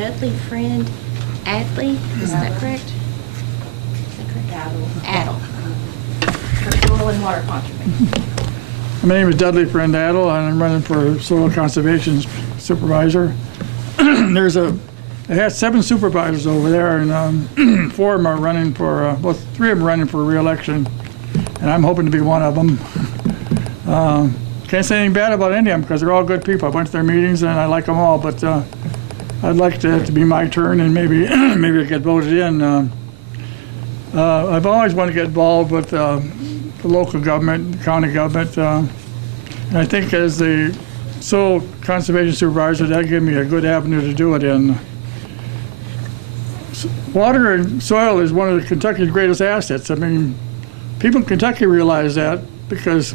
Dudley Friend Adley. Is that correct? Adel. For soil and water conservation. My name is Dudley Friend Adel, and I'm running for Soil Conservation Supervisor. They had 7 supervisors over there, and 4 of them are running for, well, 3 of them are running for re-election, and I'm hoping to be one of them. Can't say anything bad about any of them because they're all good people. I went to their meetings and I like them all, but I'd like to be my turn and maybe maybe get voted in. I've always wanted to get involved with the local government, the county government, and I think as the Soil Conservation Supervisor, that gave me a good avenue to do it in. Water and soil is one of Kentucky's greatest assets. I mean, people in Kentucky realize that because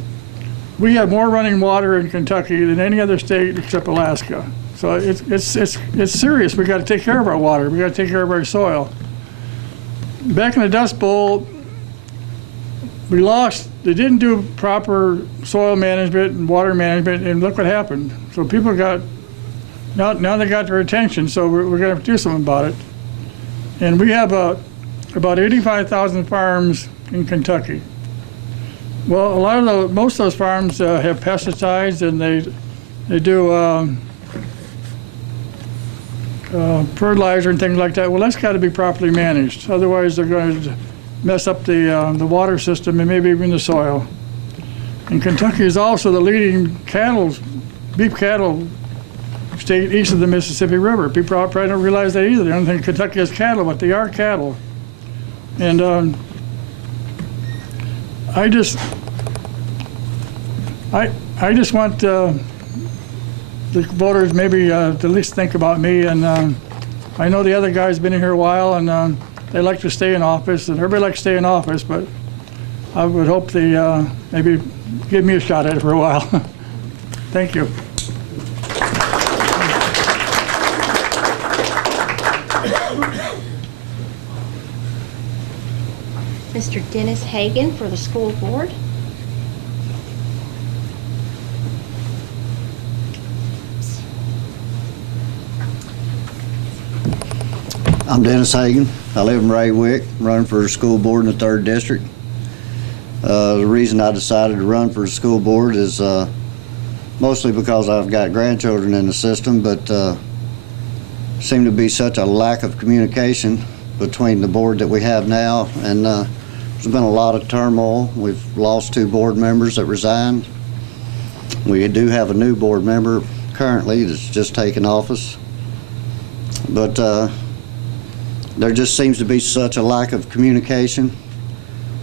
we have more running water in Kentucky than any other state except Alaska. So it's serious. We got to take care of our water. We got to take care of our soil. Back in the Dust Bowl, we lost. They didn't do proper soil management and water management, and look what happened. So people got now they got their attention. So we're going to have to do something about it. And we have about 85,000 farms in Kentucky. Well, most of those farms have pesticides, and they do fertilizer and things like that. Well, that's got to be properly managed. Otherwise, they're going to mess up the water system and maybe even the soil. And Kentucky is also the leading beef cattle state east of the Mississippi River. People probably don't realize that either. They don't think Kentucky has cattle, but they are cattle. And I just want the voters maybe to at least think about me. And I know the other guy's been in here a while, and they like to stay in office, and everybody likes to stay in office, but I would hope they maybe give me a shot at it for a while. Thank you. Mr. Dennis Hagan for the school board. I'm Dennis Hagan. I live in Raywick, running for the school board in the 3rd District. The reason I decided to run for the school board is mostly because I've got grandchildren in the system, but seemed to be such a lack of communication between the board that we have now, and there's been a lot of turmoil. We've lost 2 board members that resigned. We do have a new board member currently that's just taken office, but there just seems to be such a lack of communication.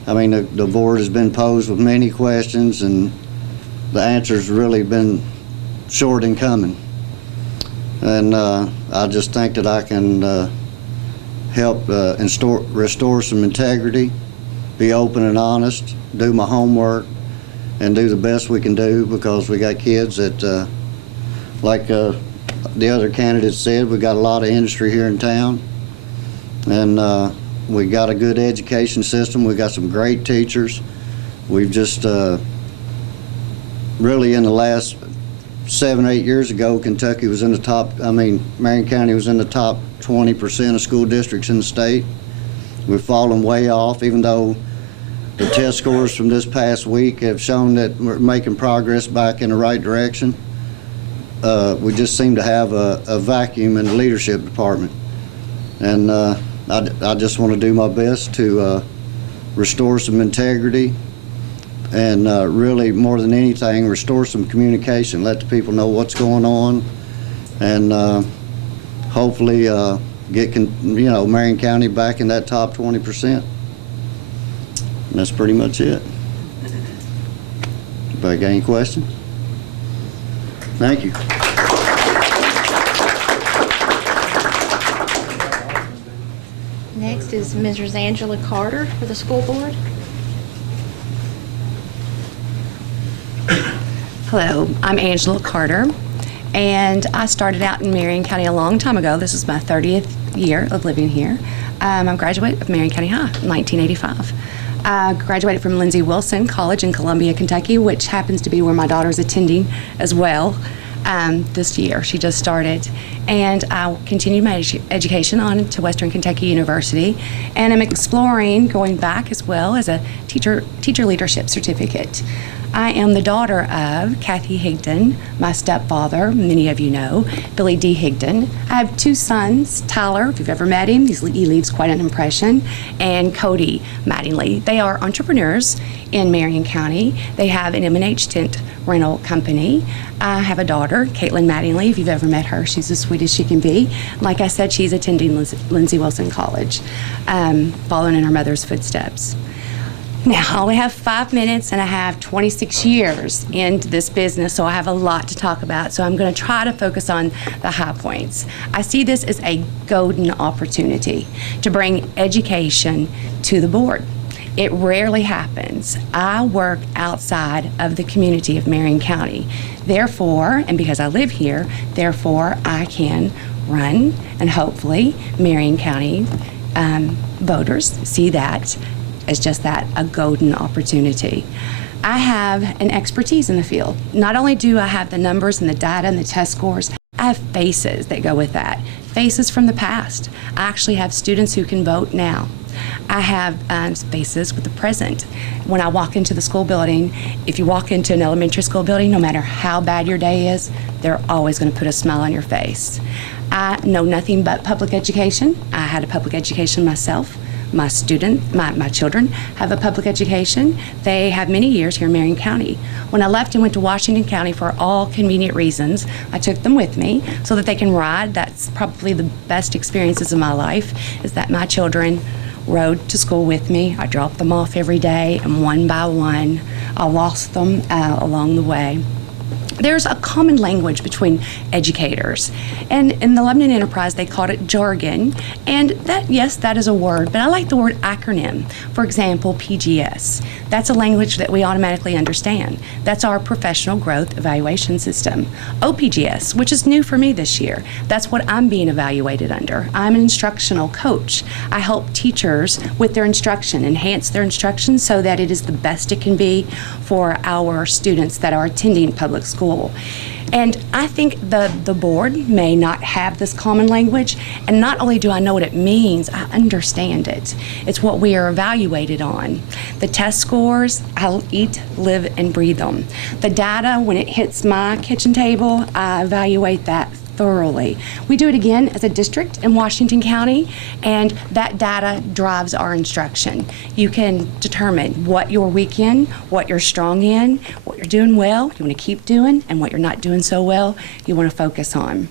I mean, the board has been posed with many questions, and the answers really been short in coming. And I just think that I can help restore some integrity, be open and honest, do my homework, and do the best we can do, because we got kids that, like the other candidates said, we got a lot of industry here in town, and we got a good education system. We got some great teachers. We've just really, in the last 7 or 8 years ago, Kentucky was in the top, Marion County was in the top 20% of school districts in the state. We've fallen way off, even though the test scores from this past week have shown that we're making progress back in the right direction. We just seem to have a vacuum in the leadership department. And I just want to do my best to restore some integrity, and really, more than anything, restore some communication, let the people know what's going on, and hopefully get Marion County back in that top 20%. And that's pretty much it. Anybody got any questions? Thank you. Next is Mrs. Angela Carter for the school board. Hello, I'm Angela Carter, and I started out in Marion County a long time ago. This is my 30th year of living here. I'm a graduate of Marion County High in 1985. I graduated from Lindsey Wilson College in Columbia, Kentucky, which happens to be where my daughter's attending as well. this year. She just started. And I continued my education on to Western Kentucky University, and I'm exploring going back as well as a teacher leadership certificate. I am the daughter of Kathy Higdon, my stepfather, many of you know, Billy D. Higdon. I have two sons, Tyler, if you've ever met him, he leaves quite an impression, and Cody Mattingly. They are entrepreneurs in Marion County. They have an M&H tent rental company. I have a daughter, Kailyn Mattingly, if you've ever met her, she's as sweet as she can be. Like I said, she's attending Lindsey Wilson College, following in her mother's footsteps. Now, I only have 5 minutes, and I have 26 years into this business, so I have a lot to talk about. So I'm going to try to focus on the high points. I see this as a golden opportunity to bring education to the board. It rarely happens. I work outside of the community of Marion County. Therefore, and because I live here, therefore I can run, and hopefully Marion County voters see that as just that, a golden opportunity. I have an expertise in the field. Not only do I have the numbers and the data and the test scores, I have faces that go with that, faces from the past. I actually have students who can vote now. I have faces with the present. When I walk into the school building, if you walk into an elementary school building, no matter how bad your day is, they're always going to put a smile on your face. I know nothing but public education. I had a public education myself. My children have a public education. They have many years here in Marion County. When I left and went to Washington County for all convenient reasons, I took them with me so that they can ride. That's probably the best experiences of my life, is that my children rode to school with me. I dropped them off every day, and one by one, I lost them along the way. There's a common language between educators, and in the Lebanon Enterprise they called it jargon, and that, yes, that is a word, but I like the word acronym. For example, PGS. That's a language that we automatically understand. That's our professional growth evaluation system. OPGS, which is new for me this year, that's what I'm being evaluated under. I'm an instructional coach. I help teachers with their instruction, enhance their instruction so that it is the best it can be for our students that are attending public school. And I think the board may not have this common language, and not only do I know what it means, I understand it. It's what we are evaluated on. The test scores, I eat, live, and breathe them. The data, when it hits my kitchen table, I evaluate that thoroughly. We do it again as a district in Washington County, and that data drives our instruction. You can determine what you're weak in, what you're strong in, what you're doing well, you want to keep doing, and what you're not doing so well, you want to focus on.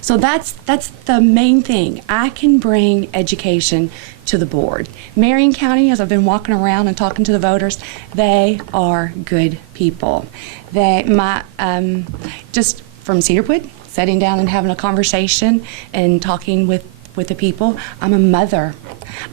So that's the main thing. I can bring education to the board. Marion County, as I've been walking around and talking to the voters, they are good people. Just from Cedarwood, sitting down and having a conversation and talking with the people. I'm a mother.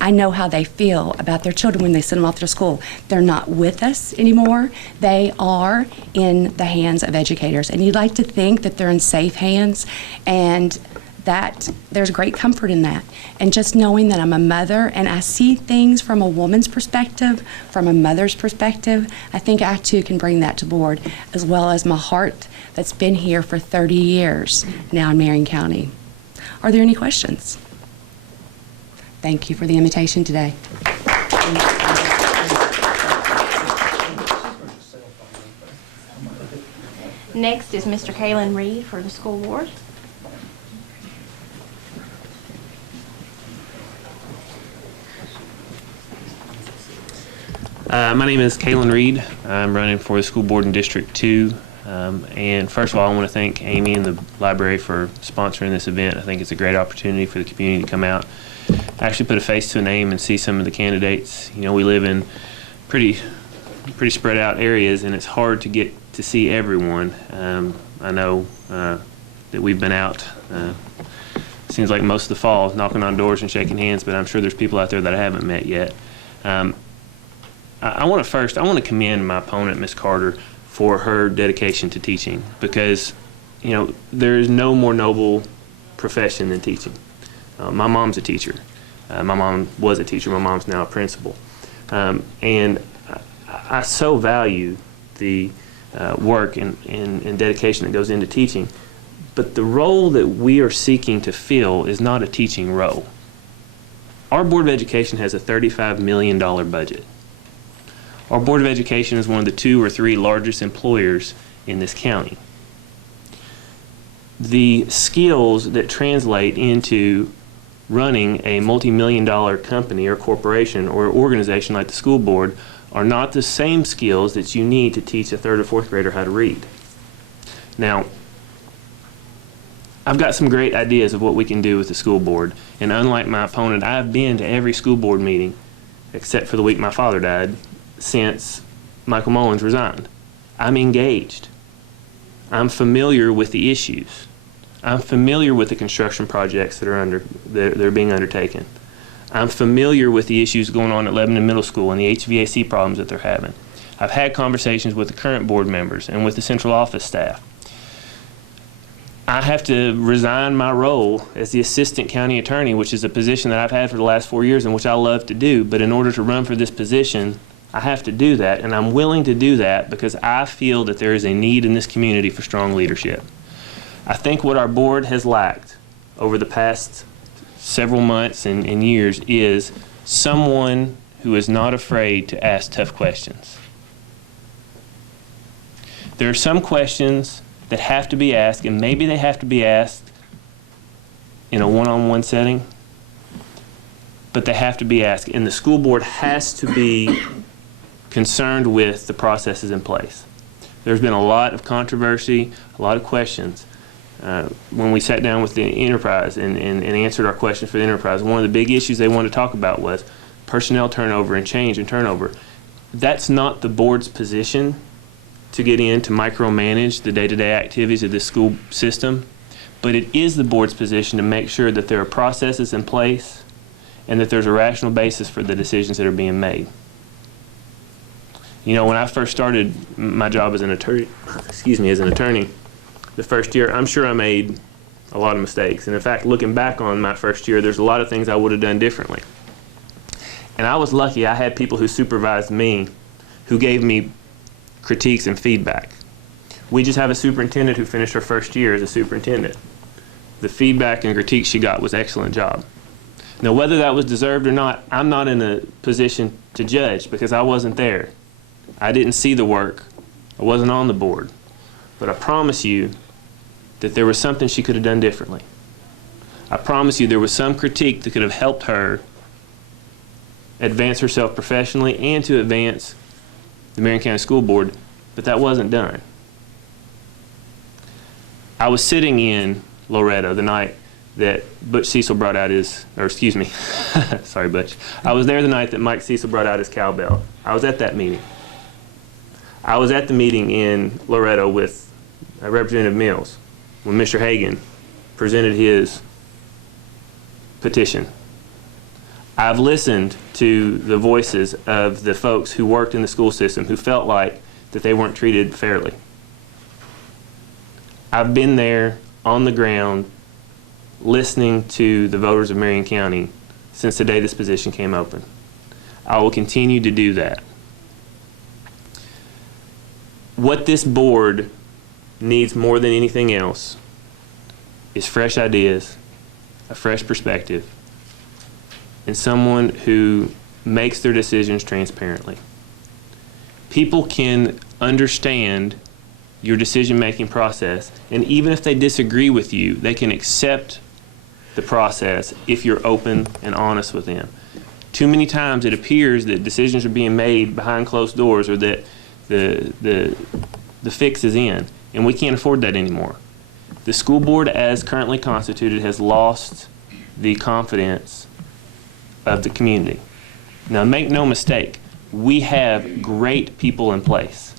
I know how they feel about their children when they send them off to school. They're not with us anymore. They are in the hands of educators. And you'd like to think that they're in safe hands, and that there's great comfort in that. And just knowing that I'm a mother and I see things from a woman's perspective, from a mother's perspective, I think I too can bring that to board, as well as my heart that's been here for 30 years now in Marion County. Are there any questions? Thank you for the invitation today. Next is Mr. Kailyn Read for the school board. My name is Kailyn Read. I'm running for the school board in District 2. And first of all, I want to thank Amy and the library for sponsoring this event. I think it's a great opportunity for the community to come out, actually put a face to a name and see some of the candidates. You know, we live in pretty spread out areas, and it's hard to get to see everyone. I know that we've been out, seems like most of the fall, knocking on doors and shaking hands, but I'm sure there's people out there that I haven't met yet. I want to commend my opponent, Ms. Carter, for her dedication to teaching, because, you know, there is no more noble profession than teaching. My mom's a teacher. My mom was a teacher. My mom's now a principal. And I so value the work and dedication that goes into teaching. But the role that we are seeking to fill is not a teaching role. Our Board of Education has a $35 million budget. Our Board of Education is one of the 2 or 3 largest employers in this county. The skills that translate into running a multi-million-dollar company or corporation or organization like the school board are not the same skills that you need to teach a 3rd or 4th grader how to read. Now, I've got some great ideas of what we can do with the school board, and unlike my opponent, I've been to every school board meeting, except for the week my father died, since Michael Mullins resigned. I'm engaged. I'm familiar with the issues. I'm familiar with the construction projects that are being undertaken. I'm familiar with the issues going on at Lebanon Middle School and the HVAC problems that they're having. I've had conversations with the current board members and with the central office staff. I have to resign my role as the assistant county attorney, which is a position that I've had for the last 4 years and which I love to do. But in order to run for this position, I have to do that, and I'm willing to do that because I feel that there is a need in this community for strong leadership. I think what our board has lacked over the past several months and years is someone who is not afraid to ask tough questions. There are some questions that have to be asked, and maybe they have to be asked in a one-on-one setting, but they have to be asked, and the school board has to be concerned with the processes in place. There's been a lot of controversy, a lot of questions. When we sat down with the enterprise and answered our questions for the enterprise, one of the big issues they wanted to talk about was personnel turnover and change and turnover. That's not the board's position to get in to micromanage the day-to-day activities of this school system, but it is the board's position to make sure that there are processes in place and that there's a rational basis for the decisions that are being made. You know, when I first started my job as an attorney, the first year, I'm sure I made a lot of mistakes. And in fact, looking back on my first year, there's a lot of things I would have done differently. And I was lucky I had people who supervised me who gave me critiques and feedback. We just have a superintendent who finished her first year as a superintendent. The feedback and critique she got was excellent job. Now, whether that was deserved or not, I'm not in a position to judge because I wasn't there. I didn't see the work. I wasn't on the board. But I promise you that there was something she could have done differently. I promise you there was some critique that could have helped her advance herself professionally and to advance the Marion County School Board, but that wasn't done. I was sitting in Loretto the night that Butch Cecil brought out sorry Butch. I was there the night that Mike Cecil brought out his cowbell. I was at that meeting. I was at the meeting in Loretto with Representative Mills when Mr. Hagan presented his petition. I've listened to the voices of the folks who worked in the school system who felt like that they weren't treated fairly. I've been there on the ground listening to the voters of Marion County since the day this position came open. I will continue to do that. What this board needs more than anything else is fresh ideas, a fresh perspective, and someone who makes their decisions transparently. People can understand your decision-making process, and even if they disagree with you, they can accept the process if you're open and honest with them. Too many times it appears that decisions are being made behind closed doors or that the fix is in, and we can't afford that anymore. The school board as currently constituted has lost the confidence of the community. Now make no mistake, we have great people in place.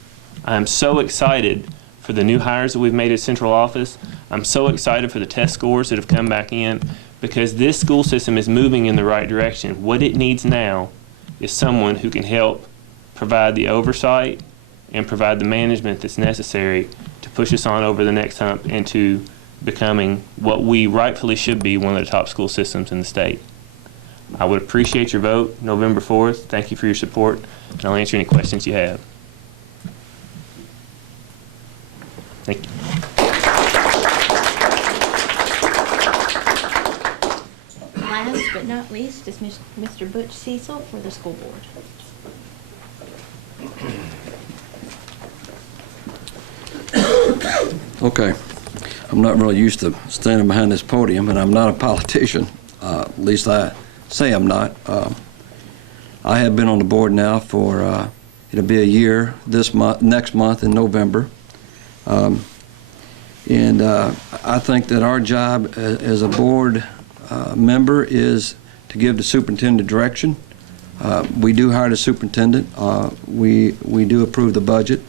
I'm so excited for the new hires that we've made at central office. I'm so excited for the test scores that have come back in because this school system is moving in the right direction. What it needs now is someone who can help provide the oversight and provide the management that's necessary to push us on over the next hump into becoming what we rightfully should be, one of the top school systems in the state. I would appreciate your vote November 4th. Thank you for your support, and I'll answer any questions you have. last but not least is Mr. Butch Sea Salt for the school board. Okay. I'm not really used to standing behind this podium, and I'm not a politician. At least I say I'm not. I have been on the board now for, it'll be a year this month, next month in November. And I think that our job as a board member is to give the superintendent direction. We do hire the superintendent. We do approve the budget.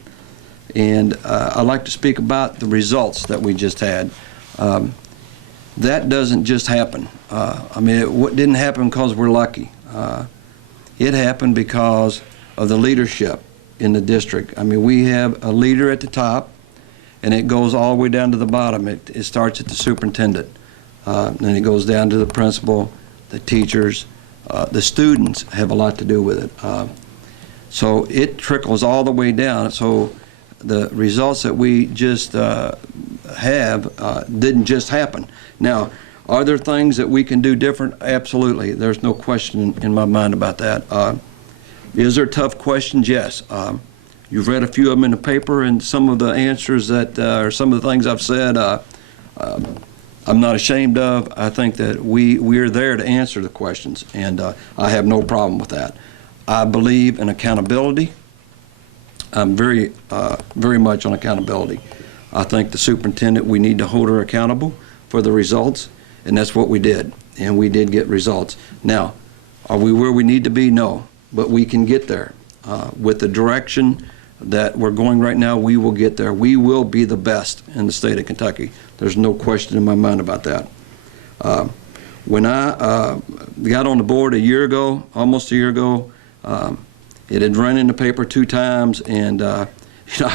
And I'd like to speak about the results that we just had. That doesn't just happen. I mean, it didn't happen because we're lucky. It happened because of the leadership in the district. I mean, we have a leader at the top, and it goes all the way down to the bottom. It starts at the superintendent, then it goes down to the principal, the teachers, the students have a lot to do with it. So it trickles all the way down. So the results that we just have didn't just happen. Now, are there things that we can do different? Absolutely. There's no question in my mind about that. Is there tough questions? Yes. You've read a few of them in the paper, and some of the answers that, or some of the things I've said, I'm not ashamed of. I think that we're there to answer the questions, and I have no problem with that. I believe in accountability. I'm very much on accountability. I think the superintendent, we need to hold her accountable for the results, and that's what we did, and we did get results. Now, are we where we need to be? No, but we can get there. With the direction that we're going right now, we will get there. We will be the best in the state of Kentucky. There's no question in my mind about that. When I got on the board a year ago, almost a year ago, it had run in the paper 2 times, and I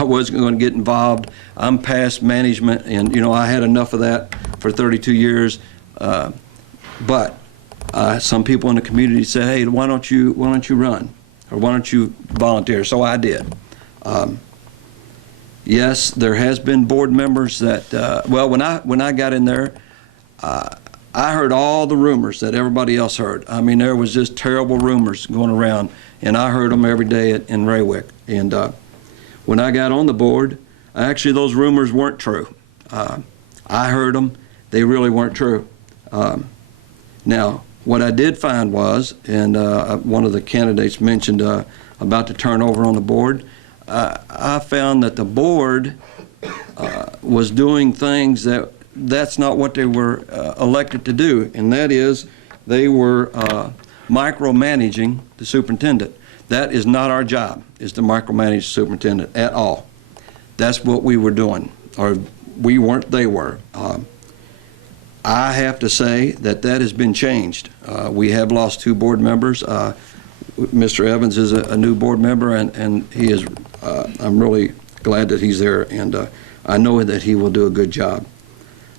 wasn't going to get involved. I'm past management, and I had enough of that for 32 years. But some people in the community said, "Hey, why don't you run, or why don't you volunteer?" So I did. Yes, there has been board members that. Well, when I got in there, I heard all the rumors that everybody else heard. I mean, there was just terrible rumors going around, and I heard them every day in Raywick. And when I got on the board, actually those rumors weren't true. I heard them; they really weren't true. Now, what I did find was, and one of the candidates mentioned about the turnover on the board, I found that the board was doing things that's not what they were elected to do, and that is they were micromanaging the superintendent. That is not our job, is to micromanage the superintendent at all. That's what we were doing, or we weren't, they were. I have to say that has been changed. We have lost 2 board members. Mr. Evans is a new board member, and he is, I'm really glad that he's there, and I know that he will do a good job.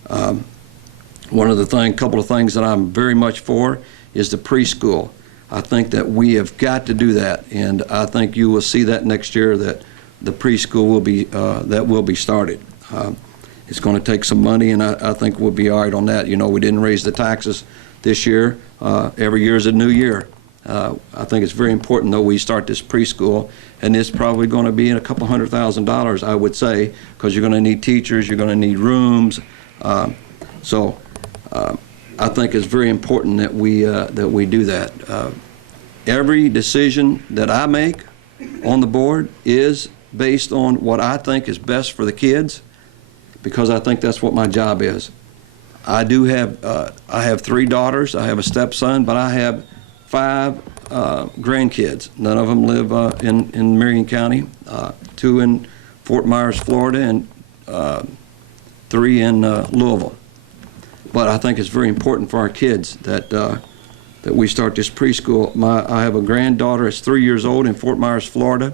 Couple of things that I'm very much for is the preschool. I think that we have got to do that, and I think you will see that next year, that the preschool will be started. It's going to take some money, and I think we'll be all right on that. We didn't raise the taxes this year. Every year is a new year. I think it's very important, though, we start this preschool, and it's probably going to be in a couple $100,000, I would say, because you're going to need teachers, you're going to need rooms. So I think it's very important that we do that. Every decision that I make on the board is based on what I think is best for the kids, because I think that's what my job is. I have 3 daughters, I have a stepson, but I have 5 grandkids. None of them live in Marion County, 2 in Fort Myers, Florida, and 3 in Louisville. But I think it's very important for our kids that we start this preschool. I have a granddaughter that's 3 years old in Fort Myers, Florida.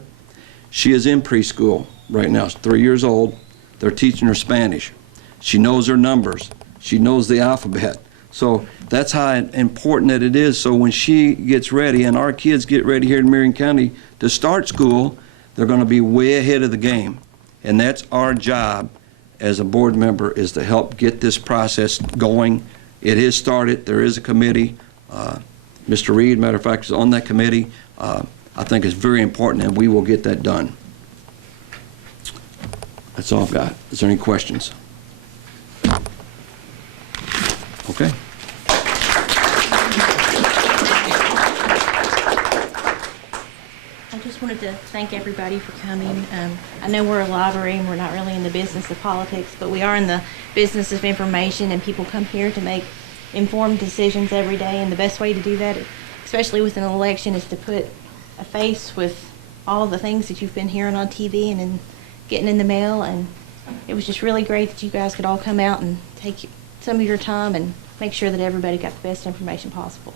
She is in preschool right now. She's 3 years old. They're teaching her Spanish. She knows her numbers. She knows the alphabet. So that's how important that it is. So when she gets ready, and our kids get ready here in Marion County to start school, they're going to be way ahead of the game. And that's our job as a board member, is to help get this process going. It is started. There is a committee. Mr. Read, matter of fact, is on that committee. I think it's very important, and we will get that done. That's all I've got. Is there any questions? Okay. I just wanted to thank everybody for coming. I know we're a library and we're not really in the business of politics, but we are in the business of information, and people come here to make informed decisions every day, and the best way to do that, especially with an election, is to put a face with all the things that you've been hearing on TV and getting in the mail. And it was just really great that you guys could all come out and take some of your time and make sure that everybody got the best information possible.